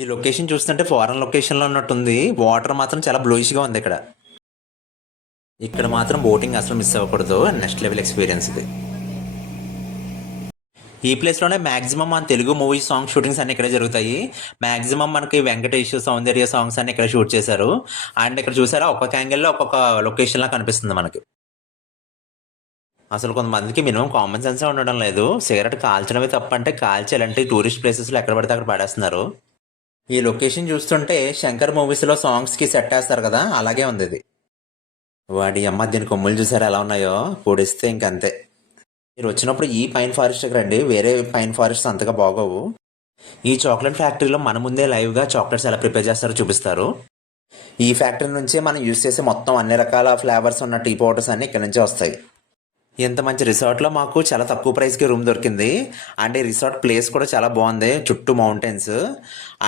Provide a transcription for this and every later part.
ఈ లొకేషన్ చూస్తుంటే ఫారెన్ లొకేషన్లో ఉన్నట్టుంది. వాటర్ మాత్రం చాలా బ్లూయిష్గా ఉంది ఇక్కడ. ఇక్కడ మాత్రం బోటింగ్ అసలు మిస్ అవ్వకూడదు. నెక్స్ట్ లెవెల్ ఎక్స్పీరియన్స్ ఇది. ఈ ప్లేస్లోనే మ్యాక్సిమం మన తెలుగు మూవీ సాంగ్ షూటింగ్స్ అన్ని ఇక్కడే జరుగుతాయి. మ్యాక్సిమం మనకి వెంకటేష్, సౌందర్య సాంగ్స్ అన్ని ఇక్కడ షూట్ చేశారు. అండ్ ఇక్కడ చూసారా, ఒక్కొక్క యాంగిల్లో ఒక్కొక్క లొకేషన్ లా కనిపిస్తుంది మనకి. అసలు కొంతమందికి మినిమం కామన్ సెన్సే ఉండడం లేదు. సిగరెట్ కాల్చడమే తప్పంటే కాల్చి అలాంటి టూరిస్ట్ ప్లేసెస్లో ఎక్కడ పడితే అక్కడ పడేస్తున్నారు. ఈ లొకేషన్ చూస్తుంటే శంకర్ మూవీస్లో సాంగ్స్కి సెట్ వేస్తారు కదా, అలాగే ఉంది ఇది. వాడి అమ్మ, దీని కొమ్ములు చూసారా ఎలా ఉన్నాయో, పొడిస్తే ఇంకంతే. మీరు వచ్చినప్పుడు ఈ పైన్ ఫారెస్ట్కి రండి, వేరే పైన్ ఫారెస్ట్ అంతగా బాగోవు. ఈ చాక్లెట్ ఫ్యాక్టరీలో మన ముందే లైవ్గా చాక్లెట్స్ ఎలా ప్రిపేర్ చేస్తారో చూపిస్తారు. ఈ ఫ్యాక్టరీ నుంచే మనం యూజ్ చేసే మొత్తం అన్ని రకాల ఫ్లేవర్స్ ఉన్న టీ పౌడర్స్ అన్ని ఇక్కడ నుంచే వస్తాయి. ఇంత మంచి రిసార్ట్లో మాకు చాలా తక్కువ ప్రైస్కి రూమ్ దొరికింది. అండ్ ఈ రిసార్ట్ ప్లేస్ కూడా చాలా బాగుంది, చుట్టూ మౌంటైన్స్.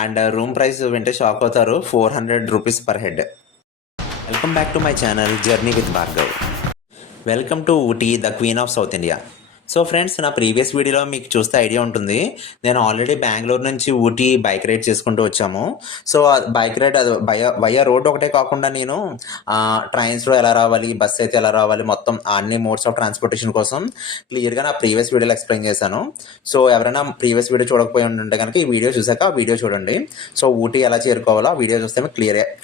అండ్ రూమ్ ప్రైస్ వింటే షాక్ అవుతారు, 400 rupees per head. Welcome back to my channel journey with Bhargav. Welcome to Ooty, the queen of south India. So friends, నా ప్రీవియస్ వీడియోలో మీకు చూస్తే ఐడియా ఉంటుంది, నేను ఆల్రెడీ బెంగళూరు నుంచి ఊటీ బైక్ రైడ్ చేసుకుంటూ వచ్చాము. సో బైక్ రైడ్ అది వయా రోడ్ ఒకటే కాకుండా నేను ట్రైన్స్లో ఎలా రావాలి, బస్ అయితే ఎలా రావాలి, మొత్తం అన్ని మోడ్స్ ఆఫ్ ట్రాన్స్పోర్టేషన్ కోసం క్లియర్గా నా ప్రీవియస్ వీడియోలో ఎక్స్ప్లెయిన్ చేశాను. సో ఎవరైనా ప్రీవియస్ వీడియో చూడకపోయి ఉంటే కనుక ఈ వీడియో చూసాక ఆ వీడియో చూడండి. సో ఊటీ ఎలా చేరుకోవాలో ఆ వీడియో చూస్తే మీకు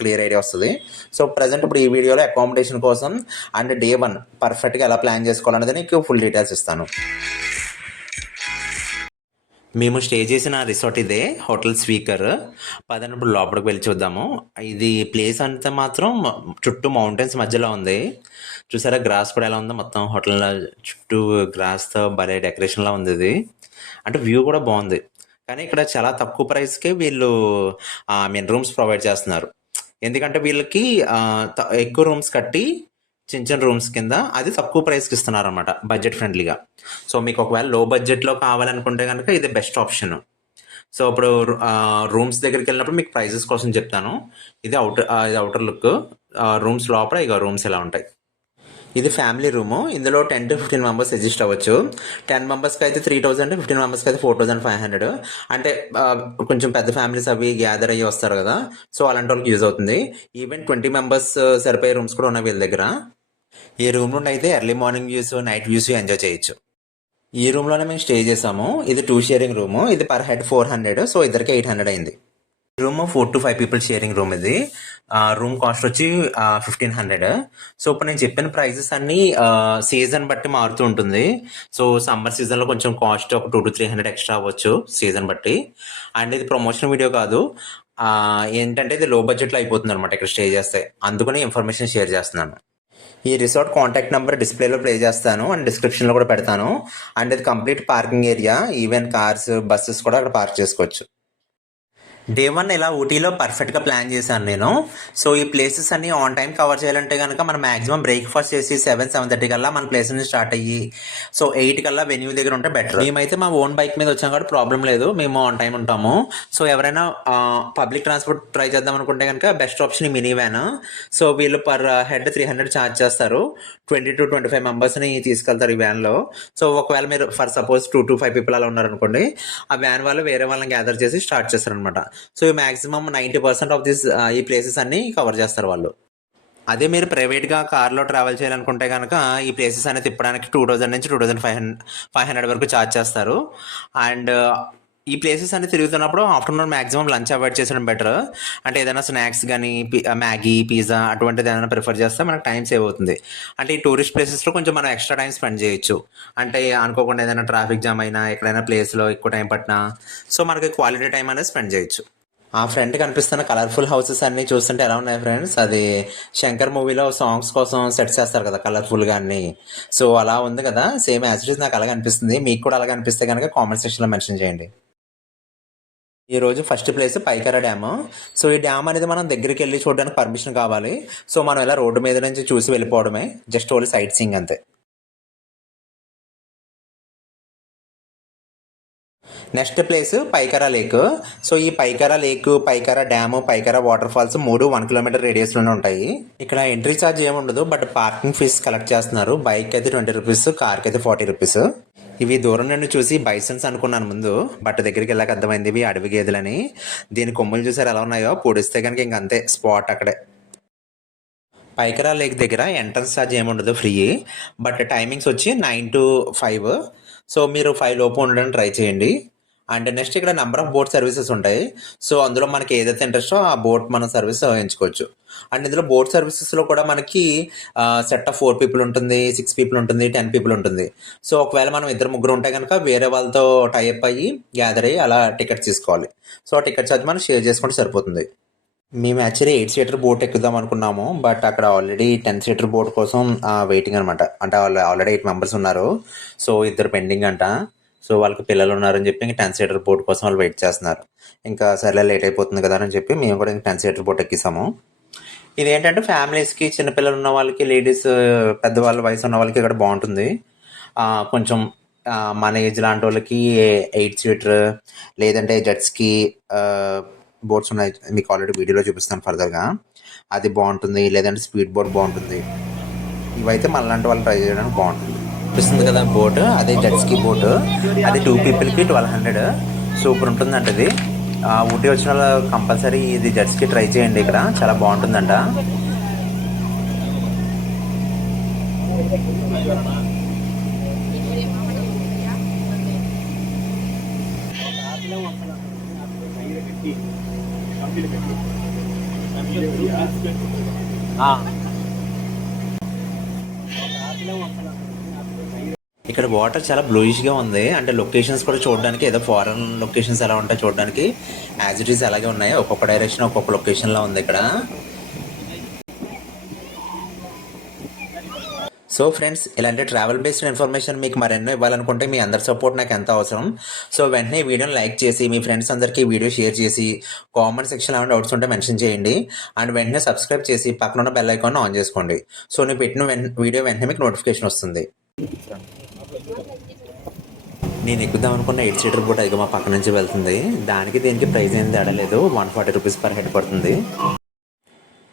క్లియర్ ఐడియా వస్తుంది. సో ప్రజెంట్ ఇప్పుడు ఈ వీడియోలో అకామిడేషన్ కోసం అండ్ డే 1 పర్ఫెక్ట్గా ఎలా ప్లాన్ చేసుకోవాలనేది నీకు ఫుల్ డీటెయిల్స్ ఇస్తాను. మేము స్టే చేసిన రిసార్ట్ ఇదే, హోటల్ స్పీకర్. పదనప్పుడు లోపలికి వెళ్ళి చూద్దాము. ఇది ప్లేస్ అంతా మాత్రం చుట్టూ మౌంటైన్స్ మధ్యలో ఉంది. చూసారా, గ్రాస్ కూడా ఎలా ఉందో, మొత్తం హోటల్ చుట్టూ గ్రాస్తో భలే డెకరేషన్లా ఉంది ఇది. అంటే వ్యూ కూడా బాగుంది. కానీ ఇక్కడ చాలా తక్కువ ప్రైస్కే వీళ్ళు రూమ్స్ ప్రొవైడ్ చేస్తున్నారు. ఎందుకంటే వీళ్ళకి ఎక్కువ రూమ్స్ కట్టి చిన్న రూమ్స్ కింద అది తక్కువ ప్రైస్కి ఇస్తున్నారు అనమాట, బడ్జెట్ ఫ్రెండ్లీగా. సో మీకు ఒకవేళ లో బడ్జెట్లో కావాలనుకుంటే కనుక ఇది బెస్ట్ ఆప్షన్. సో ఇప్పుడు రూమ్స్ దగ్గరికి వెళ్ళినప్పుడు మీకు ప్రైజెస్ కోసం చెప్తాను. ఇది అవుటర్ లుక్. రూమ్స్ లోపల ఇక రూమ్స్ ఎలా ఉంటాయి. ఇది ఫ్యామిలీ రూము. ఇందులో 10 to 15 మెంబర్స్ అడ్జస్ట్ అవ్వచ్చు. 10 మెంబర్స్కి అయితే 3000, 15 మెంబర్స్కి అయితే 4500. అంటే కొంచెం పెద్ద ఫ్యామిలీస్ అవి గ్యాదర్ అయ్యి వస్తారు కదా, సో అలాంటి వాళ్ళకి యూజ్ అవుతుంది. ఈవెన్ 20 మెంబర్స్ సరిపోయే రూమ్స్ కూడా ఉన్నాయి వీళ్ళ దగ్గర. ఈ రూమ్ నుండి అయితే early morning views, night views enjoy చేయొచ్చు. ఈ రూమ్లోనే మేము స్టే చేసాము. ఇది 2 షేరింగ్ రూము. ఇది పర్ హెడ్ 400, సో ఇద్దరికి 800 అయింది. Room 4 to 5 people sharing room ఇది. రూమ్ కాస్ట్ వచ్చి 1500. సో ఇప్పుడు నేను చెప్పిన ప్రైజెస్ అన్ని సీజన్ బట్టి మారుతూ ఉంటుంది. సో సమ్మర్ సీజన్లో కొంచెం కాస్ట్ ఒక 200 to 300 ఎక్స్ట్రా అవ్వచ్చు సీజన్ బట్టి. అండ్ ఇది ప్రమోషన్ వీడియో కాదు, ఏంటంటే ఇది లో బడ్జెట్లో అయిపోతుంది అనమాట ఇక్కడ స్టే చేస్తే, అందుకని ఇన్ఫర్మేషన్ షేర్ చేస్తున్నాను. ఈ రిసార్ట్ కాంటాక్ట్ నెంబర్ డిస్ప్లేలో ప్లే చేస్తాను అండ్ డిస్క్రిప్షన్లో కూడా పెడతాను. అండ్ ఇది complete parking area, even cars, buses కూడా అక్కడ పార్క్ చేసుకోవచ్చు. డే 1 ఇలా ఊటీలో పర్ఫెక్ట్గా ప్లాన్ చేశాను నేను. సో ఈ ప్లేసెస్ అన్ని ఆన్ టైం కవర్ చేయాలంటే కనుక మనం మాక్సిమం బ్రేక్ఫాస్ట్ చేసి 7-7:30 కల్లా మన ప్లేస్ నుంచి స్టార్ట్ అయ్యి సో 8 కల్లా వెన్యూ దగ్గర ఉంటే బెటర్. మేమైతే మా ఓన్ బైక్ మీద వచ్చాం కాబట్టి ప్రాబ్లం లేదు, మేము ఆన్ టైం ఉంటాము. సో ఎవరైనా పబ్లిక్ ట్రాన్స్పోర్ట్ ట్రై చేద్దాం అనుకుంటే కనుక బెస్ట్ ఆప్షన్ ఈ మినీ వ్యాన్. సో వీళ్ళు పర్ హెడ్ 300 ఛార్జ్ చేస్తారు. 20 to 25 మెంబర్స్ని తీసుకెళ్తారు ఈ వ్యాన్లో. సో ఒకవేళ మీరు ఫర్ సపోజ్ 2 to 5 పీపుల్ అలా ఉన్నారనుకోండి, ఆ వ్యాన్ వాళ్ళు వేరే వాళ్ళని గ్యాదర్ చేసి స్టార్ట్ చేస్తారనమాట. సో మ్యాక్సిమం 90% ఆఫ్ దిస్ ఈ ప్లేసెస్ అన్ని కవర్ చేస్తారు వాళ్ళు. అదే మీరు ప్రైవేట్గా కార్లో ట్రావెల్ చేయాలనుకుంటే కనుక ఈ ప్లేసెస్ అనేది తిప్పడానికి 2000 నుంచి 2500 వరకు ఛార్జ్ చేస్తారు. అండ్ ఈ ప్లేసెస్ అన్ని తిరుగుతున్నప్పుడు ఆఫ్టర్నూన్ మ్యాక్సిమం లంచ్ అవాయిడ్ చేసడం బెటర్. అంటే ఏదైనా స్నాక్స్ కానీ మ్యాగీ, పిజ్జా అటువంటిది ఏదైనా ప్రిఫర్ చేస్తే మనకు టైం సేవ్ అవుతుంది. అంటే ఈ టూరిస్ట్ ప్లేసెస్లో కొంచెం మనం ఎక్స్ట్రా టైం స్పెండ్ చేయొచ్చు. అంటే అనుకోకుండా ఏదైనా ట్రాఫిక్ జామ్ అయినా, ఎక్కడైనా ప్లేస్లో ఎక్కువ టైం పట్టినా, సో మనకి క్వాలిటీ టైం అనేది స్పెండ్ చేయొచ్చు. ఆ ఫ్రంట్ కనిపిస్తున్న కలర్ఫుల్ హౌసెస్ అన్ని చూస్తుంటే ఎలా ఉన్నాయి ఫ్రెండ్స్, అది శంకర్ మూవీలో సాంగ్స్ కోసం సెట్ చేస్తారు కదా కలర్ఫుల్గా అన్ని. సో అలా ఉంది కదా, సేమ్ యాజ్ ఇట్ ఈస్ నాకు అలాగే అనిపిస్తుంది. మీకు కూడా అలాగే అనిపిస్తే కనుక కామెంట్ సెక్షన్లో మెన్షన్ చేయండి. ఈ రోజు first place Pykara dam. So ఈ డ్యామ్ అనేది మనం దగ్గరికి వెళ్ళి చూడడానికి పర్మిషన్ కావాలి. సో మనం ఇలా రోడ్డు మీద నుంచి చూసి వెళ్ళిపోవడమే, జస్ట్ ఓన్లీ సైట్ సీయింగ్ అంతే. Next place Pykara lake. So ఈ Pykara lake, Pykara dam, Pykara waterfalls 3 1 kilometre రేడియస్లోనే ఉంటాయి. ఇక్కడ ఎంట్రీ ఛార్జ్ ఏమి ఉండదు, బట్ పార్కింగ్ ఫీజు కలెక్ట్ చేస్తున్నారు. బైక్ అయితే 20 రూపీస్, కార్కి అయితే 40 రూపీస్. ఇవి దూరం నుండి చూసి బైసన్స్ అనుకున్నాను ముందు. బట్ దగ్గరికి వెళ్ళాక అర్థమైంది ఇవి అడవి గేదెలని. దీని కొమ్ములు చూసారు ఎలా ఉన్నాయో, పొడిస్తే కనుక ఇంక అంతే స్పాట్ అక్కడే. పైకరా లేక్ దగ్గర ఎంట్రన్స్ ఛార్జ్ ఏముండదు, ఫ్రీ. బట్ టైమింగ్స్ వచ్చి 9 to 5. సో మీరు 5 లోపు ఉండడానికి ట్రై చేయండి. అండ్ నెక్స్ట్ ఇక్కడ నెంబర్ ఆఫ్ బోట్ సర్వీసెస్ ఉంటాయి. సో అందులో మనకి ఏదైతే ఇంట్రెస్టో ఆ బోట్ మనం సర్వీస్ ఎంచుకోవచ్చు. అండ్ ఇందులో బోట్ సర్వీసెస్లో కూడా మనకి సెట్ ఆఫ్ 4 people ఉంటుంది, 6 people ఉంటుంది, 10 people ఉంటుంది. సో ఒకవేళ మనం ఇద్దరు ముగ్గురు ఉంటే కనుక వేరే వాళ్ళతో టైఅప్ అయ్యి గ్యాదర్ అయ్యి అలా టికెట్ తీసుకోవాలి. సో ఆ టికెట్ ఛార్జ్ మనం షేర్ చేసుకుంటే సరిపోతుంది. మేము యాక్చువల్లీ 8 seater బోట్ ఎక్కుదాం అనుకున్నాము. బట్ అక్కడ ఆల్రెడీ 10 seater బోట్ కోసం వెయిటింగ్ అనమాట. అంటే వాళ్ళు ఆల్రెడీ 8 members ఉన్నారు. సో ఇద్దరు పెండింగ్ అంట. సో వాళ్ళకి పిల్లలు ఉన్నారని చెప్పి ఇంకా 10 seater బోట్ కోసం వాళ్ళు వెయిట్ చేస్తున్నారు. ఇంకా సరే లేట్ అయిపోతుంది కదా అని చెప్పి మేము కూడా ఇంకా 10 seater బోట్ ఎక్కిసాము. ఇది ఏంటంటే ఫ్యామిలీస్కి, చిన్నపిల్లలు ఉన్న వాళ్ళకి, లేడీస్, పెద్దవాళ్ళ వయసు ఉన్న వాళ్ళకి ఇక్కడ బాగుంటుంది. కొంచెం మన ఏజ్ లాంటి వాళ్ళకి 8 seater లేదంటే జెట్స్కి బోట్స్ ఉన్నాయి. మీకు ఆల్రెడీ వీడియోలో చూపిస్తాను ఫర్దర్గా. అది బాగుంటుంది. లేదంటే స్పీడ్ బోట్ బాగుంటుంది. ఇవైతే మనలాంటి వాళ్ళు ట్రై చేయడానికి బాగుంటుంది. చూపిస్తుంది కదా బోట్, అదే జెట్స్కి బోట్. అది 2 peopleకి 1200. సూపర్ ఉంటుందంట ఇది. ఊటీ వచ్చిన వాళ్ళు కంపల్సరీ ఇది జెట్స్కి ట్రై చేయండి. ఇక్కడ చాలా బాగుంటుందంట. ఇక్కడ వాటర్ చాలా బ్లూయిష్గా ఉంది. అంటే లొకేషన్స్ కూడా చూడడానికి ఏదో ఫారెన్ లొకేషన్స్ ఎలా ఉంటాయి చూడడానికి యాజ్ ఇట్ ఈస్ అలాగే ఉన్నాయి. ఒక్కొక్క డైరెక్షన్ ఒక్కొక్క లొకేషన్లో ఉంది ఇక్కడ. సో ఫ్రెండ్స్, ఇలాంటి ట్రావెల్ బేస్డ్ ఇన్ఫర్మేషన్ మీకు మరెన్నో ఇవ్వాలనుకుంటే మీ అందరి సపోర్ట్ నాకు ఎంత అవసరం. సో వెంటనే ఈ వీడియోని లైక్ చేసి మీ ఫ్రెండ్స్ అందరికీ వీడియో షేర్ చేసి కామెంట్ సెక్షన్లో ఏమైనా డౌట్స్ ఉంటే మెన్షన్ చేయండి. అండ్ వెంటనే సబ్స్క్రైబ్ చేసి పక్కన ఉన్న బెల్ ఐకాన్ ఆన్ చేసుకోండి. సో నేను పెట్టిన వీడియో వెంటనే మీకు నోటిఫికేషన్ వస్తుంది. నేను ఎక్కుదాం అనుకున్న 8 seater బోట్ అయితే మా పక్క నుంచి వెళ్తుంది. దానికి దీనికి ప్రైస్ ఏం తేడలేదు. 140 rupees per head పడుతుంది.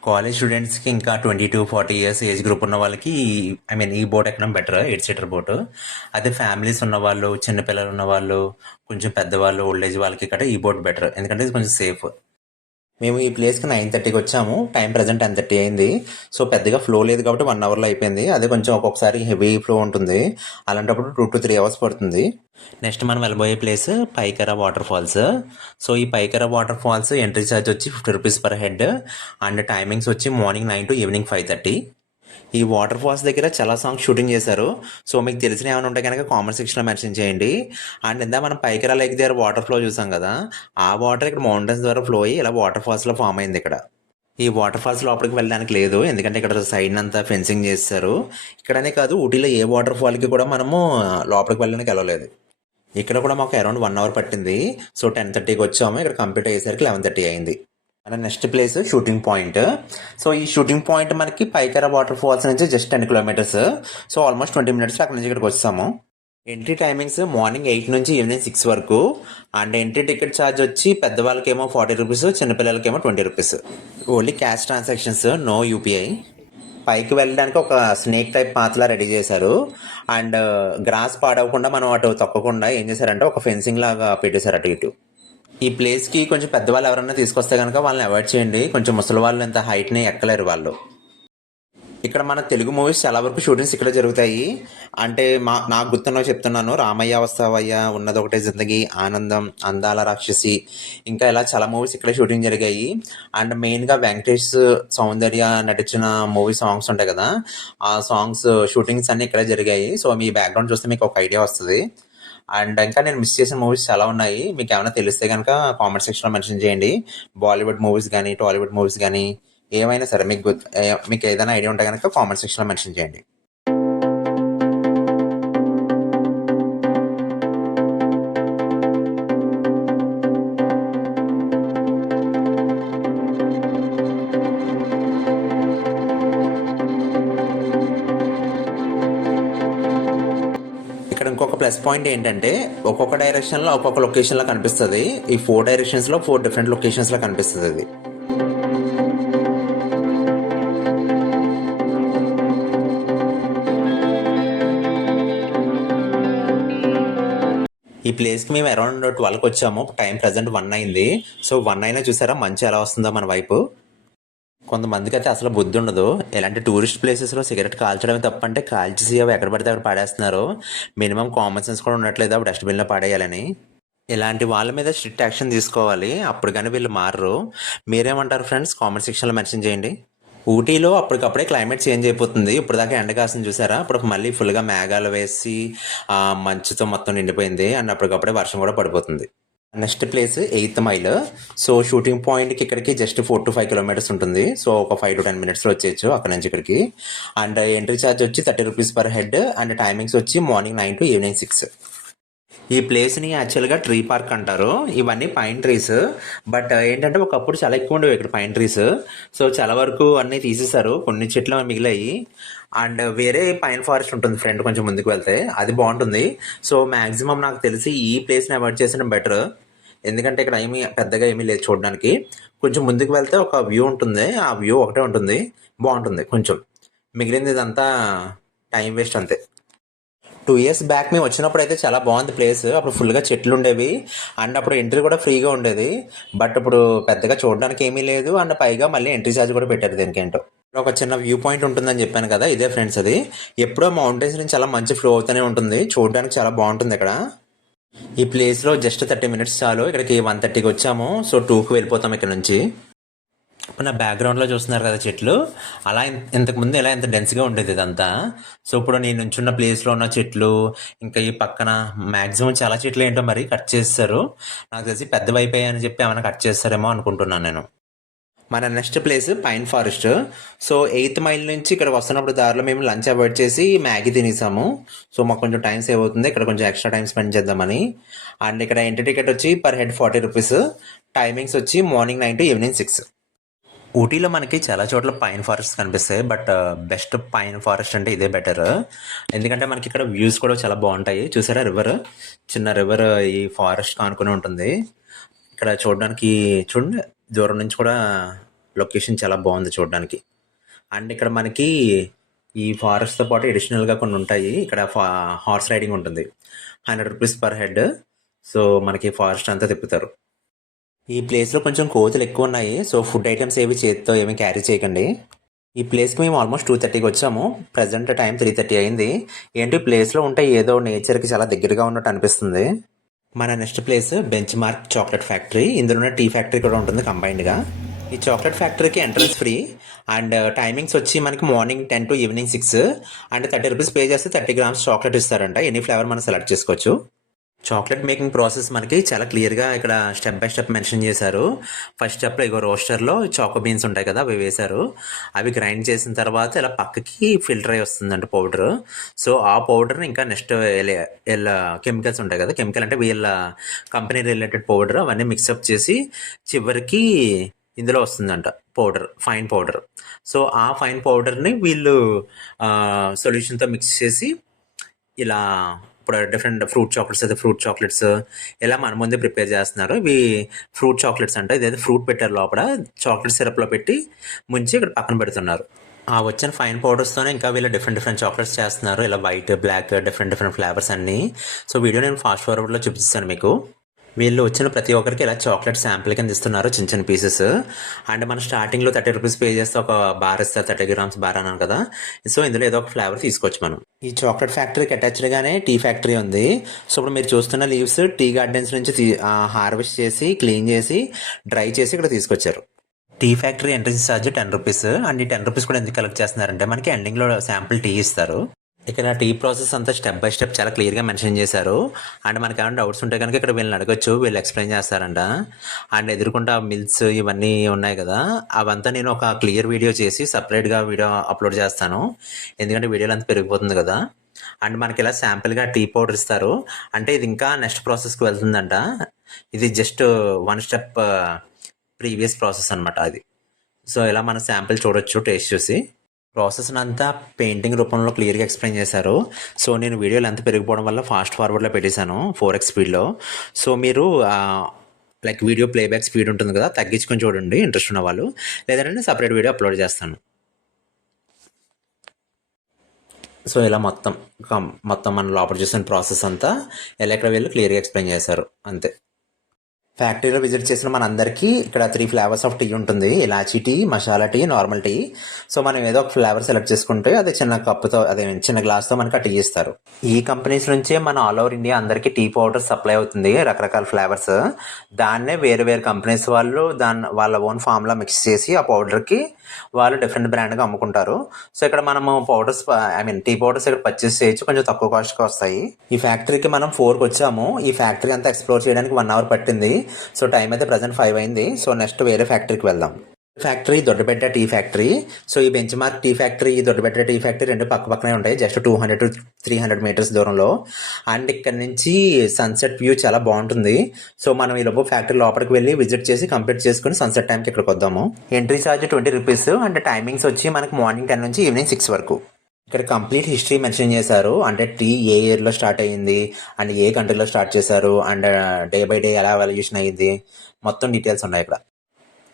కాలేజ్ స్టూడెంట్స్కి ఇంకా 20 to 40 years ఏజ్ గ్రూప్ ఉన్న వాళ్ళకి ఈ బోట్ ఎక్కడం బెటర్, 8 seater బోట్. అదే ఫ్యామిలీస్ ఉన్నవాళ్ళు, చిన్నపిల్లలు ఉన్నవాళ్ళు, కొంచెం పెద్దవాళ్ళు, ఓల్డ్ ఏజ్ వాళ్ళకి ఇక్కడ ఈ బోట్ బెటర్. ఎందుకంటే ఇది కొంచెం సేఫ్. మేము ఈ ప్లేస్కి 9:30కి వచ్చాము. టైం ప్రజెంట్ 10:30 అయింది. సో పెద్దగా ఫ్లో లేదు కాబట్టి 1 hourలో అయిపోయింది. అదే కొంచెం ఒక్కొక్కసారి హెవీ ఫ్లో ఉంటుంది. అలాంటప్పుడు 2 to 3 hours పడుతుంది. నెక్స్ట్ మనం వెళ్ళబోయే place Pykara waterfalls. So ఈ Pykara waterfalls entry charge వచ్చి 50 rupees per head. And timings వచ్చి మార్నింగ్ 9 to ఈవినింగ్ 5:30. ఈ వాటర్ ఫాల్స్ దగ్గర చాలా సాంగ్స్ షూటింగ్ చేశారు. సో మీకు తెలిసిన ఏమైనా ఉంటే కనుక కామెంట్ సెక్షన్లో మెన్షన్ చేయండి. అండ్ ఇందా మనం పైకరా లేక్ దగ్గర వాటర్ ఫ్లో చూసాం కదా, ఆ వాటర్ ఇక్కడ మౌంటైన్స్ ద్వారా ఫ్లో అయ్యి ఇలా వాటర్ ఫాల్స్లో ఫామ్ అయింది ఇక్కడ. ఈ వాటర్ ఫాల్స్ లోపలికి వెళ్ళడానికి లేదు, ఎందుకంటే ఇక్కడ సైడ్ అంతా ఫెన్సింగ్ చేస్తారు. ఇక్కడనే కాదు, ఊటీలో ఏ వాటర్ ఫాల్కి కూడా మనము లోపలికి వెళ్ళడానికి వెళ్ళలేదు. ఇక్కడ కూడా మాకు అరౌండ్ 1 hour పట్టింది. సో 10:30కి వచ్చాము. ఇక్కడ కంప్లీట్ అయ్యేసరికి 11:30 అయింది. And next place shooting point. So ఈ షూటింగ్ పాయింట్ మనకి పైకరా వాటర్ ఫాల్స్ నుంచి just 10 kilometers. So almost 20 minutes అక్కడ నుంచి ఇక్కడికి వచ్చాము. ఎంట్రీ టైమింగ్స్ మార్నింగ్ 8 నుంచి ఈవినింగ్ 6 వరకు. అండ్ ఎంట్రీ టికెట్ ఛార్జ్ వచ్చి పెద్దవాళ్ళకేమో 40 rupees, చిన్నపిల్లలకేమో 20 rupees. Only cash transactions, no UPI. పైకి వెళ్ళడానికి ఒక స్నేక్ టైప్ పాత్లా రెడీ చేశారు. అండ్ గ్రాస్ పాడవకుండా మనం అటు తొక్కకుండా ఏం చేశారంటే ఒక ఫెన్సింగ్ లాగా పెట్టేశారు అటు ఇటు. ఈ ప్లేస్కి కొంచెం పెద్దవాళ్ళు ఎవరన్నా తీసుకొస్తే కనుక వాళ్ళని అవాయిడ్ చేయండి. కొంచెం ముసలి వాళ్ళు ఎంత హైట్ని ఎక్కలేరు వాళ్ళు. ఇక్కడ మన తెలుగు మూవీస్ చాలా వరకు షూటింగ్స్ ఇక్కడ జరుగుతాయి. అంటే నాకు గుర్తున్నవి చెప్తున్నాను. రామయ్య వస్తావయ్య, ఉన్నదొకటే జిందగీ, ఆనందం, అందాల రాక్షసి, ఇంకా ఇలా చాలా మూవీస్ ఇక్కడ షూటింగ్ జరిగాయి. అండ్ మెయిన్గా వెంకటేష్, సౌందర్య నటించిన మూవీ సాంగ్స్ ఉంటాయి కదా, ఆ సాంగ్స్ షూటింగ్స్ అన్నీ ఇక్కడ జరిగాయి. సో మీ బ్యాక్గ్రౌండ్ చూస్తే మీకు ఒక ఐడియా వస్తుంది. అండ్ ఇంకా నేను మిస్ చేసిన మూవీస్ చాలా ఉన్నాయి. మీకు ఏమైనా తెలిస్తే కనుక కామెంట్ సెక్షన్లో మెన్షన్ చేయండి. బాలీవుడ్ మూవీస్ కానీ, టాలీవుడ్ మూవీస్ కానీ, ఏమైనా సరే మీకు ఏదైనా ఐడియా ఉంటే కనుక కామెంట్ సెక్షన్లో మెన్షన్ చేయండి. ఇక్కడ ఇంకొక ప్లస్ పాయింట్ ఏంటంటే ఒక్కొక్క డైరెక్షన్లో ఒక్కొక్క లొకేషన్లో కనిపిస్తుంది. ఈ 4 directionsలో 4 different లొకేషన్స్లో కనిపిస్తుంది అది. ఈ ప్లేస్కి మేము అరౌండ్ 12కి వచ్చాము. టైం ప్రజెంట్ 1 అయింది. సో 1 అయినా చూసారా మంచు ఎలా వస్తుందో మన వైపు. కొంతమందికి అయితే అసలు బుద్ధి ఉండదు. ఇలాంటి టూరిస్ట్ ప్లేసెస్లో సిగరెట్ కాల్చడమే తప్పంటే కాల్చేసి అవి ఎక్కడ పడితే అక్కడ పాడేస్తున్నారు. మినిమం కామన్ సెన్స్ కూడా ఉండట్లేదు అవి డస్ట్బిన్లో పడేయాలని. ఇలాంటి వాళ్ళ మీద స్ట్రిక్ట్ యాక్షన్ తీసుకోవాలి. అప్పుడు కానీ వీళ్ళు మారరు. మీరేమంటారు ఫ్రెండ్స్? కామెంట్ సెక్షన్లో మెన్షన్ చేయండి. ఊటీలో అప్పటికప్పుడే క్లైమేట్ చేంజ్ అయిపోతుంది. ఇప్పుడు దాకా ఎండ కాసింది చూసారా, ఇప్పుడు మళ్ళీ ఫుల్గా మేఘాలు వేసి మంచుతో మొత్తం నిండిపోయింది. అండ్ అప్పటికప్పుడే వర్షం కూడా పడిపోతుంది. Next place 8th mile. So shooting పాయింట్కి ఇక్కడికి జస్ట్ 4 to 5 kilometers ఉంటుంది. సో ఒక 5 to 10 minutesలో వచ్చేయచ్చు అక్కడ నుంచి ఇక్కడికి. అండ్ ఎంట్రీ ఛార్జ్ వచ్చి 30 rupees per head. And timings వచ్చి మార్నింగ్ 9 to ఈవినింగ్ 6. ఈ ప్లేస్ని యాక్చువల్గా ట్రీ పార్క్ అంటారు. ఇవన్నీ పైన్ ట్రీస్. బట్ ఏంటంటే ఒకప్పుడు చాలా ఎక్కువ ఉండేవి ఇక్కడ పైన్ ట్రీస్. సో చాలా వరకు అన్నీ తీసేశారు. కొన్ని చెట్లు మిగిలాయి. అండ్ వేరే పైన్ ఫారెస్ట్ ఉంటుంది ఫ్రంట్ కొంచెం ముందుకు వెళ్తే, అది బాగుంటుంది. సో మ్యాక్సిమం నాకు తెలిసి ఈ ప్లేస్ని అవాయిడ్ చేసిన బెటర్. ఎందుకంటే ఇక్కడ పెద్దగా ఏమీ లేదు చూడడానికి. కొంచెం ముందుకు వెళ్తే ఒక వ్యూ ఉంటుంది. ఆ వ్యూ ఒకటే ఉంటుంది, బాగుంటుంది కొంచెం. మిగిలింది ఇదంతా టైం వేస్ట్ అంతే. 2 years బ్యాక్ మేము వచ్చినప్పుడు అయితే చాలా బాగుంది ప్లేస్. అప్పుడు ఫుల్గా చెట్లు ఉండేవి. అండ్ అప్పుడు ఎంట్రీ కూడా ఫ్రీగా ఉండేది. బట్ ఇప్పుడు పెద్దగా చూడడానికి ఏమీ లేదు. అండ్ పైగా మళ్ళీ ఎంట్రీ ఛార్జ్ కూడా పెట్టారు దీనికేంటో. ఒక చిన్న వ్యూ పాయింట్ ఉంటుందని చెప్పాను కదా, ఇదే ఫ్రెండ్స్ అది. ఎప్పుడో మౌంటైన్స్ నుంచి చాలా మంచి ఫ్లో అవుతూనే ఉంటుంది. చూడడానికి చాలా బాగుంటుంది ఇక్కడ. ఈ ప్లేస్లో జస్ట్ 30 minutes చాలు. ఇక్కడికి 1:30కి వచ్చాము. సో 2కి వెళ్ళిపోతాం ఇక్కడ నుంచి. ఇప్పుడు నా బ్యాక్గ్రౌండ్లో చూస్తున్నారు కదా చెట్లు, అలా ఇంతకుముందు ఎలా ఎంత డెన్స్గా ఉండేది ఇదంతా. సో ఇప్పుడు నేను నుంచున్న ప్లేస్లో ఉన్న చెట్లు, ఇంకా ఈ పక్కన మ్యాక్సిమం చాలా చెట్లు ఏంటో మరి కట్ చేస్తారు. నాకు తెలిసి పెద్దవి అయిపోయాయని చెప్పి ఏమైనా కట్ చేస్తారేమో అనుకుంటున్నాను నేను. మన next place pine forest. So 8th mile నుంచి ఇక్కడ వస్తున్నప్పుడు దారిలో మేము లంచ్ అవాయిడ్ చేసి మ్యాగీ తినేసాము. సో మాకు కొంచెం టైం సేవ్ అవుతుంది. ఇక్కడ కొంచెం ఎక్స్ట్రా టైం స్పెండ్ చేద్దామని. అండ్ ఇక్కడ ఎంట్రీ టికెట్ వచ్చి పర్ హెడ్ 40 rupees. టైమింగ్స్ వచ్చి మార్నింగ్ 9 to ఈవినింగ్ 6. ఊటీలో మనకి చాలా చోట్ల పైన్ ఫారెస్ట్ కనిపిస్తాయి. బట్ బెస్ట్ పైన్ ఫారెస్ట్ అంటే ఇదే బెటర్. ఎందుకంటే మనకి ఇక్కడ వ్యూస్ కూడా చాలా బాగుంటాయి. చూసారా రివర్, చిన్న రివర్ ఈ ఫారెస్ట్ ఆనుకుని ఉంటుంది. ఇక్కడ చూడడానికి చూడండి, దూరం నుంచి కూడా లొకేషన్ చాలా బాగుంది చూడడానికి. అండ్ ఇక్కడ మనకి ఈ ఫారెస్ట్తో పాటు అడిషనల్గా కొన్ని ఉంటాయి. ఇక్కడ హార్స్ రైడింగ్ ఉంటుంది. 100 rupees per head. సో మనకి ఫారెస్ట్ అంతా తిప్పుతారు. ఈ ప్లేస్లో కొంచెం కోతులు ఎక్కువ ఉన్నాయి. సో ఫుడ్ ఐటమ్స్ ఏవి చేతితో ఏమి క్యారీ చేయకండి. ఈ ప్లేస్కి మేము ఆల్మోస్ట్ 2:30కి వచ్చాము. ప్రజెంట్ టైం 3:30 అయింది. ఏంటి ప్లేస్లో ఉంటే ఏదో నేచర్కి చాలా దగ్గరగా ఉన్నట్టు అనిపిస్తుంది. మన next place bench mark chocolate factory. ఇందులోనే టీ ఫ్యాక్టరీ కూడా ఉంటుంది కంబైన్డ్గా. ఈ చాక్లెట్ ఫ్యాక్టరీకి ఎంట్రన్స్ ఫ్రీ. అండ్ టైమింగ్స్ వచ్చి మనకి morning 10 to evening 6. And 30 rupees pay చేస్తే 30 grams చాక్లెట్ ఇస్తారంట. ఎనీ ఫ్లేవర్ మనం సెలెక్ట్ చేసుకోవచ్చు. చాక్లెట్ మేకింగ్ ప్రాసెస్ మనకి చాలా క్లియర్గా ఇక్కడ స్టెప్ బై స్టెప్ మెన్షన్ చేశారు. ఫస్ట్ స్టెప్లో ఇగో రోస్టర్లో చాకో బీన్స్ ఉంటాయి కదా, అవి వేశారు. అవి గ్రైండ్ చేసిన తర్వాత ఇలా పక్కకి ఫిల్టర్ అయ్యి వస్తుందంట పౌడర్. సో ఆ పౌడర్ని ఇంకా నెక్స్ట్ కెమికల్స్ ఉంటాయి కదా, కెమికల్ అంటే వీళ్ళ కంపెనీ రిలేటెడ్ పౌడర్, అవన్నీ మిక్సప్ చేసి చివరికి ఇందులో వస్తుందంట పౌడర్, ఫైన్ పౌడర్. సో ఆ ఫైన్ పౌడర్ని వీళ్ళు సొల్యూషన్తో మిక్స్ చేసి ఇలా ఇప్పుడు డిఫరెంట్ ఫ్రూట్ చాక్లెట్స్ అయితే ఫ్రూట్ చాక్లెట్స్ ఇలా మన ముందే ప్రిపేర్ చేస్తున్నారు. ఇవి ఫ్రూట్ చాక్లెట్స్ అంటే ఇదైతే ఫ్రూట్ పెట్టారు లోపల, చాక్లెట్ సిరప్లో పెట్టి ముంచి ఇక్కడ పక్కన పెడుతున్నారు. ఆ వచ్చిన ఫైన్ పౌడర్స్తోనే ఇంకా వీళ్ళు డిఫరెంట్ చాక్లెట్స్ చేస్తున్నారు. ఇలా వైట్, బ్లాక్, డిఫరెంట్ ఫ్లేవర్స్ అన్నీ. సో వీడియో నేను ఫాస్ట్ ఫార్వర్డ్లో చూపిస్తాను మీకు. వీళ్ళు వచ్చిన ప్రతి ఒక్కరికి ఇలా చాక్లెట్ శాంపిల్ కింద ఇస్తున్నారు, చిన్న చిన్న పీసెస్. అండ్ మన స్టార్టింగ్లో 30 rupees పే చేస్తే ఒక బార్ ఇస్తారు, 30 grams బార్ అన్నాను కదా. సో ఇందులో ఏదో ఒక ఫ్లేవర్ తీసుకోవచ్చు మనం. ఈ చాక్లెట్ ఫ్యాక్టరీకి అటాచ్డ్గానే టీ ఫ్యాక్టరీ ఉంది. సో ఇప్పుడు మీరు చూస్తున్న లీవ్స్ టీ గార్డెన్స్ నుంచి హార్వెస్ట్ చేసి క్లీన్ చేసి డ్రై చేసి ఇక్కడ తీసుకొచ్చారు. Tea factory entrance charge 10 rupees. And ఈ 10 rupees కూడా ఎందుకు కలెక్ట్ చేస్తున్నారంటే మనకి ఎండింగ్లో శాంపిల్ టీ ఇస్తారు. ఇక్కడ టీ ప్రాసెస్ అంతా స్టెప్ బై స్టెప్ చాలా క్లియర్గా మెన్షన్ చేశారు. అండ్ మనకి ఏమైనా డౌట్స్ ఉంటే కనుక ఇక్కడ వీళ్ళని అడగచ్చు, వీళ్ళు ఎక్స్ప్లెయిన్ చేస్తారంట. అండ్ ఎదురుకుంటా మిల్స్ ఇవన్నీ ఉన్నాయి కదా, అవంతా నేను ఒక క్లియర్ వీడియో చేసి సపరేట్గా వీడియో అప్లోడ్ చేస్తాను. ఎందుకంటే వీడియోలో అంతా పెరిగిపోతుంది కదా. అండ్ మనకి ఇలా శాంపిల్గా టీ పౌడర్ ఇస్తారు. అంటే ఇది ఇంకా నెక్స్ట్ ప్రాసెస్కి వెళ్తుందంట. ఇది జస్ట్ 1 step ప్రీవియస్ ప్రాసెస్ అనమాట అది. సో ఇలా మన శాంపిల్ చూడొచ్చు టేస్ట్ చూసి. ప్రాసెస్ అంతా పెయింటింగ్ రూపంలో క్లియర్గా ఎక్స్ప్లెయిన్ చేశారు. సో నేను వీడియో లెంత్ పెరిగిపోవడం వల్ల ఫాస్ట్ ఫార్వర్డ్లో పెట్టేశాను 4x స్పీడ్లో. సో మీరు లైక్ వీడియో ప్లేబ్యాక్ స్పీడ్ ఉంటుంది కదా, తగ్గించుకొని చూడండి ఇంట్రెస్ట్ ఉన్న వాళ్ళు. లేదంటే సపరేట్ వీడియో అప్లోడ్ చేస్తాను. సో ఇలా మొత్తం మనం లోపల చూసిన ప్రాసెస్ అంతా ఎలక్ట్రా వీళ్ళు క్లియర్గా ఎక్స్ప్లెయిన్ చేశారు అంతే. ఫ్యాక్టరీలో విజిట్ చేసిన మనందరికీ ఇక్కడ 3 ఫ్లేవర్స్ ఆఫ్ టీ ఉంటుంది. ఇలాచీ tea, masala tea, normal tea. So మనం ఏదో ఒక ఫ్లేవర్ సెలెక్ట్ చేసుకుంటే అది చిన్న కప్పుతో అదే చిన్న గ్లాస్తో మనకి ఆ టీ ఇస్తారు. ఈ కంపెనీస్ నుంచే మన ఆల్ ఓవర్ ఇండియా అందరికీ టీ పౌడర్ సప్లై అవుతుంది, రకరకాల ఫ్లేవర్స్. దాన్నే వేరే వేరే కంపెనీస్ వాళ్ళు వాళ్ళ ఓన్ ఫామ్లో మిక్స్ చేసి ఆ పౌడర్కి వాళ్ళు డిఫరెంట్ బ్రాండ్గా అమ్ముకుంటారు. సో ఇక్కడ మనము టీ పౌడర్స్ ఇక్కడ పర్చేస్ చేయొచ్చు, కొంచెం తక్కువ కాస్ట్కి వస్తాయి. ఈ ఫ్యాక్టరీకి మనం 4కి వచ్చాము. ఈ ఫ్యాక్టరీ అంతా ఎక్స్ప్లోర్ చేయడానికి 1 అవర్ పట్టింది. సో టైం అయితే ప్రజెంట్ 5 అయింది. సో నెక్స్ట్ వేరే ఫ్యాక్టరీకి వెళ్దాం. Factory Doddabetta tea factory. So ఈ బెంచ్ మార్క్ టీ ఫ్యాక్టరీ, ఈ దొడ్డబెట్ట టీ ఫ్యాక్టరీ రెండు పక్క పక్కనే ఉంటాయి, జస్ట్ 200 to 300 మీటర్స్ దూరంలో. అండ్ ఇక్కడ నుంచి సన్సెట్ వ్యూ చాలా బాగుంటుంది. సో మనం ఈ లోపు ఫ్యాక్టరీ లోపలికి వెళ్ళి విజిట్ చేసి కంప్లీట్ చేసుకుని సన్సెట్ టైంకి ఇక్కడికి వద్దాము. Entry charge 20 rupees. And timings వచ్చి మనకి మార్నింగ్ 10 నుంచి ఈవినింగ్ 6 వరకు. ఇక్కడ కంప్లీట్ హిస్టరీ మెన్షన్ చేశారు. అంటే టీ ఏ ఇయర్లో స్టార్ట్ అయ్యింది, అండ్ ఏ కంట్రీలో స్టార్ట్ చేశారు, అండ్ డే బై డే ఎలా వాల్యుయేషన్ అయ్యింది, మొత్తం డీటెయిల్స్ ఉన్నాయి ఇక్కడ.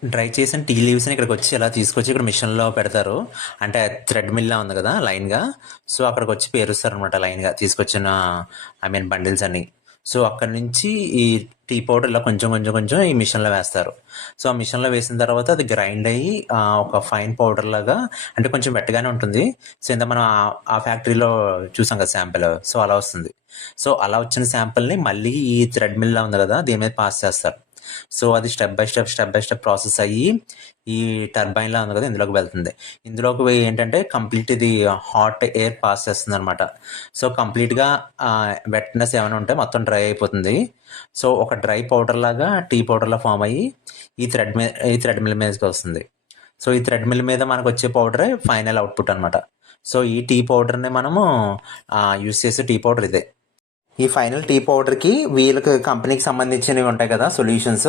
డ్రై చేసిన టీ లీవ్స్ని ఇక్కడికి వచ్చి ఇలా తీసుకొచ్చి ఇక్కడ మిషన్లో పెడతారు. అంటే థ్రెడ్ మిల్లా ఉంది కదా లైన్గా, సో అక్కడికి వచ్చి పేరుస్తారు అనమాట లైన్గా తీసుకొచ్చిన బండిల్స్ అన్ని. సో అక్కడి నుంచి ఈ టీ పౌడర్ ఇలా కొంచెం కొంచెం కొంచెం ఈ మిషన్లో వేస్తారు. సో ఆ మిషన్లో వేసిన తర్వాత అది గ్రైండ్ అయ్యి ఒక ఫైన్ పౌడర్ లాగా, అంటే కొంచెం వెట్టగానే ఉంటుంది. సో ఇంత మనం ఆ ఫ్యాక్టరీలో చూసాం కదా శాంపిల్, సో అలా వస్తుంది. సో అలా వచ్చిన శాంపిల్ని మళ్ళీ ఈ థ్రెడ్ మిల్లా ఉంది కదా దీని మీద పాస్ చేస్తారు. సో అది స్టెప్ బై స్టెప్ ప్రాసెస్ అయ్యి ఈ టర్బైన్లా ఉంది కదా ఇందులోకి వెళ్తుంది. ఇందులోకి ఏంటంటే కంప్లీట్ ఇది హాట్ ఎయిర్ పాస్ చేస్తుంది అనమాట. సో కంప్లీట్గా వెట్నెస్ ఏమైనా ఉంటే మొత్తం డ్రై అయిపోతుంది. సో ఒక డ్రై పౌడర్ లాగా టీ పౌడర్లా ఫామ్ అయ్యి ఈ థ్రెడ్ మిల్ మీదకి వస్తుంది. సో ఈ థ్రెడ్ మిల్ మీద మనకు వచ్చే పౌడరే ఫైనల్ అవుట్పుట్ అనమాట. సో ఈ టీ పౌడర్ని మనము యూస్ చేసే టీ పౌడర్ ఇదే. ఈ ఫైనల్ టీ పౌడర్కి వీళ్ళకి కంపెనీకి సంబంధించినవి ఉంటాయి కదా సొల్యూషన్స్,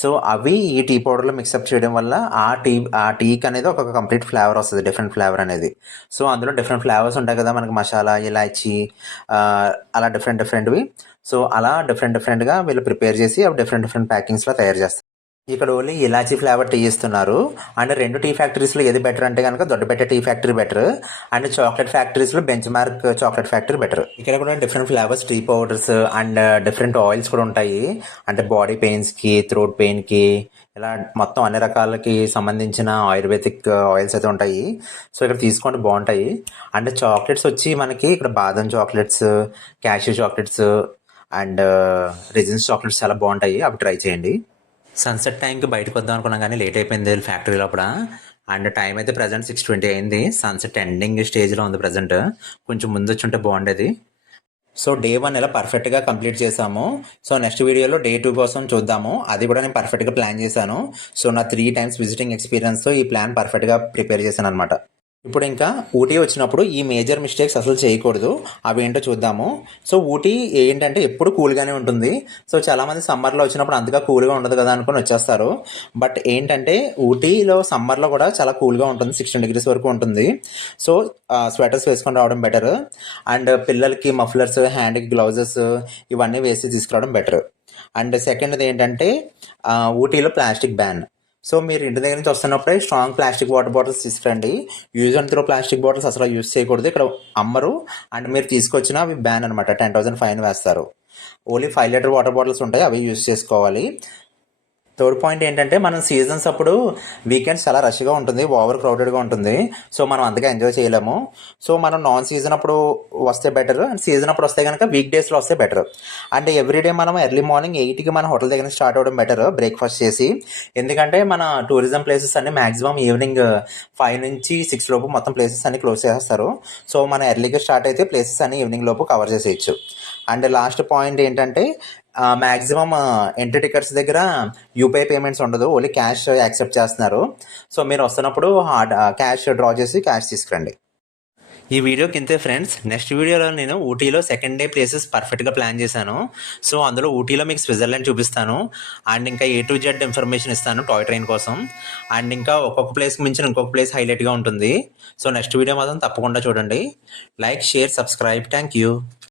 సో అవి ఈ టీ పౌడర్లో మిక్సప్ చేయడం వల్ల ఆ టీకి అనేది ఒక కంప్లీట్ ఫ్లేవర్ వస్తుంది, డిఫరెంట్ ఫ్లేవర్ అనేది. సో అందులో డిఫరెంట్ ఫ్లేవర్స్ ఉంటాయి కదా మనకి, మసాలా, ఇలాచీ, అలా డిఫరెంట్వి. సో అలా డిఫరెంట్గా వీళ్ళు ప్రిపేర్ చేసి అవి డిఫరెంట్ ప్యాకింగ్స్లో తయారు చేస్తారు. ఇక్కడ ఓన్లీ ఇలాచీ ఫ్లేవర్ టీ ఇస్తున్నారు. అండ్ 2 టీ ఫ్యాక్టరీస్లో ఏది బెటర్ అంటే కనుక Doddabetta tea factory better, and chocolate ఫ్యాక్టరీస్లో Benchmark chocolate factory better. ఇక్కడ కూడా different flavours tea powders and different oils కూడా ఉంటాయి. అంటే బాడీ పెయిన్స్కి, థ్రోట్ పెయిన్కి, ఇలా మొత్తం అన్ని రకాలకి సంబంధించిన ఆయుర్వేదిక్ ఆయిల్స్ అయితే ఉంటాయి. సో ఇక్కడ తీసుకోండి, బాగుంటాయి. అండ్ చాక్లెట్స్ వచ్చి మనకి ఇక్కడ బాదం chocolates, cashew chocolates and resins chocolates చాలా బాగుంటాయి, అవి ట్రై చేయండి. సన్సెట్ టైంకి బయటకు వద్దాం అనుకున్నాం కానీ లేట్ అయిపోయింది ఫ్యాక్టరీ లోపల. అండ్ టైం అయితే ప్రజెంట్ 6:20 అయింది. సన్సెట్ ఎండింగ్ స్టేజ్లో ఉంది ప్రజెంట్. కొంచెం ముందు వచ్చి ఉంటే బాగుండేది. సో డే 1 ఇలా పర్ఫెక్ట్గా కంప్లీట్ చేసాము. సో నెక్స్ట్ వీడియోలో డే 2 కోసం చూద్దాము. అది కూడా నేను పర్ఫెక్ట్గా ప్లాన్ చేశాను. సో నా 3 times విజిటింగ్ ఎక్స్పీరియన్స్తో ఈ ప్లాన్ పర్ఫెక్ట్గా ప్రిపేర్ చేశాను అనమాట. ఇప్పుడు ఇంకా ఊటీ వచ్చినప్పుడు ఈ మేజర్ మిస్టేక్స్ అసలు చేయకూడదు, అవి ఏంటో చూద్దాము. సో ఊటీ ఏంటంటే ఎప్పుడు కూల్గానే ఉంటుంది. సో చాలామంది సమ్మర్లో వచ్చినప్పుడు అంతగా కూల్గా ఉండదు కదా అనుకుని వచ్చేస్తారు. బట్ ఏంటంటే ఊటీలో సమ్మర్లో కూడా చాలా కూల్గా ఉంటుంది, 16 degrees వరకు ఉంటుంది. సో స్వెటర్స్ వేసుకొని రావడం బెటర్. అండ్ పిల్లలకి మఫ్లర్స్, హ్యాండ్కి గ్లౌజెస్ ఇవన్నీ వేసి తీసుకురావడం బెటర్. అండ్ సెకండ్ది ఏంటంటే ఊటీలో ప్లాస్టిక్ బ్యాన్. సో మీరు ఇంటి దగ్గర నుంచి వస్తున్నప్పుడే స్ట్రాంగ్ ప్లాస్టిక్ వాటర్ బాటిల్స్ తీసుకురండి. Use and throw plastic bottles అసలు యూజ్ చేయకూడదు, ఇక్కడ అమ్మరు. అండ్ మీరు తీసుకొచ్చినా అవి బ్యాన్ అనమాట, 10,000 ఫైన్ వేస్తారు. ఓన్లీ 5 liter వాటర్ బాటిల్స్ ఉంటాయి, అవి యూజ్ చేసుకోవాలి. థర్డ్ పాయింట్ ఏంటంటే మనం సీజన్స్ అప్పుడు వీకెండ్స్ చాలా రష్గా ఉంటుంది, ఓవర్ క్రౌడెడ్గా ఉంటుంది. సో మనం అంతగా ఎంజాయ్ చేయలేము. సో మనం నాన్ సీజన్ అప్పుడు వస్తే బెటర్, అండ్ సీజన్ అప్పుడు వస్తే కనుక వీక్ డేస్లో వస్తే బెటర్. అంటే ఎవ్రీడే మనం ఎర్లీ మార్నింగ్ 8కి మన హోటల్ దగ్గర స్టార్ట్ అవ్వడం బెటర్, బ్రేక్ఫాస్ట్ చేసి. ఎందుకంటే మన టూరిజం ప్లేసెస్ అన్ని మ్యాక్సిమం ఈవినింగ్ 5 నుంచి 6 లోపు మొత్తం ప్లేసెస్ అన్ని క్లోజ్ చేస్తారు. సో మనం ఎర్లీగా స్టార్ట్ అయితే ప్లేసెస్ అన్ని ఈవినింగ్ లోపు కవర్ చేసేయచ్చు. అండ్ లాస్ట్ పాయింట్ ఏంటంటే మ్యాక్సిమం ఎంట్రీ టికెట్స్ దగ్గర యూపీఐ పేమెంట్స్ ఉండదు, ఓన్లీ క్యాష్ యాక్సెప్ట్ చేస్తున్నారు. సో మీరు వస్తున్నప్పుడు క్యాష్ డ్రా చేసి క్యాష్ తీసుకురండి. ఈ వీడియోకి ఇంతే ఫ్రెండ్స్. నెక్స్ట్ వీడియోలో నేను ఊటీలో సెకండ్ డే ప్లేసెస్ పర్ఫెక్ట్గా ప్లాన్ చేశాను. సో అందులో ఊటీలో మీకు స్విట్జర్లాండ్ చూపిస్తాను, అండ్ ఇంకా A to Z ఇన్ఫర్మేషన్ ఇస్తాను టాయ్ ట్రైన్ కోసం. అండ్ ఇంకా ఒక్కొక్క ప్లేస్కి మించిన ఇంకొక ప్లేస్ హైలైట్గా ఉంటుంది. సో నెక్స్ట్ వీడియో మాత్రం తప్పకుండా చూడండి. Like, share, subscribe. Thank you.